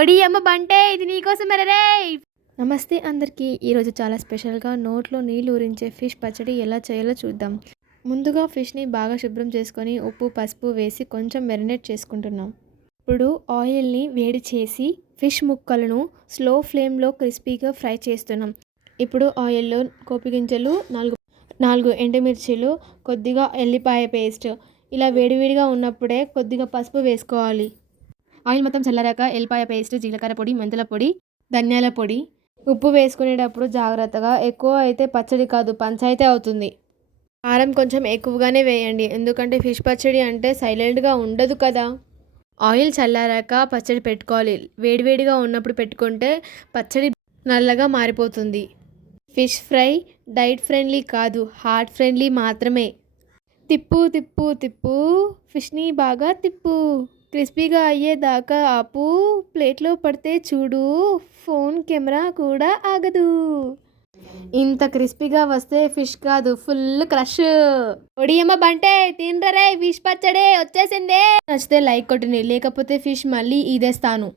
ఒడి అమ్మ బంటే ఇది నీకోసం రే. నమస్తే అందరికీ. ఈరోజు చాలా స్పెషల్గా నోట్లో నీళ్ళు ఊరించే ఫిష్ పచ్చడి ఎలా చేయాలో చూద్దాం. ముందుగా ఫిష్ని బాగా శుభ్రం చేసుకొని ఉప్పు పసుపు వేసి కొంచెం మెరినేట్ చేసుకుంటున్నాం. ఇప్పుడు ఆయిల్ని వేడి చేసి ఫిష్ ముక్కలను స్లో ఫ్లేమ్లో క్రిస్పీగా ఫ్రై చేస్తున్నాం. ఇప్పుడు ఆయిల్లో కోపి గింజలు నాలుగు నాలుగు ఎండుమిర్చీలు కొద్దిగా ఎల్లిపాయ పేస్ట్. ఇలా వేడివేడిగా ఉన్నప్పుడే కొద్దిగా పసుపు వేసుకోవాలి. ఆయిల్ మొత్తం చల్లారాక ఎల్లిపాయ పేస్ట్ జీలకర్ర పొడి మెంతుల పొడి ధనియాల పొడి ఉప్పు వేసుకునేటప్పుడు జాగ్రత్తగా ఎక్కువ అయితే పచ్చడి కాదు పంచాయితీ అవుతుంది. కారం కొంచెం ఎక్కువగానే వేయండి ఎందుకంటే ఫిష్ పచ్చడి అంటే సైలెంట్గా ఉండదు కదా. ఆయిల్ చల్లారాక పచ్చడి పెట్టుకోవాలి వేడివేడిగా ఉన్నప్పుడు పెట్టుకుంటే పచ్చడి నల్లగా మారిపోతుంది. ఫిష్ ఫ్రై డైట్ ఫ్రెండ్లీ కాదు హార్ట్ ఫ్రెండ్లీ మాత్రమే. తిప్పు తిప్పు తిప్పు ఫిష్ని బాగా తిప్పు. క్రిస్పీగా అయ్యేదాకా ఆపు ప్లేట్లో పడితే చూడు ఫోన్ కెమెరా కూడా ఆగదు. ఇంత క్రిస్పీగా వస్తే ఫిష్ కాదు ఫుల్ క్రష్. ఒడియమ్మ బంటే తినరే ఫిష్ పచ్చడే వచ్చేసిందే. నచ్చితే లైక్ కొట్టండి లేకపోతే ఫిష్ మళ్ళీ ఇదేస్తాను.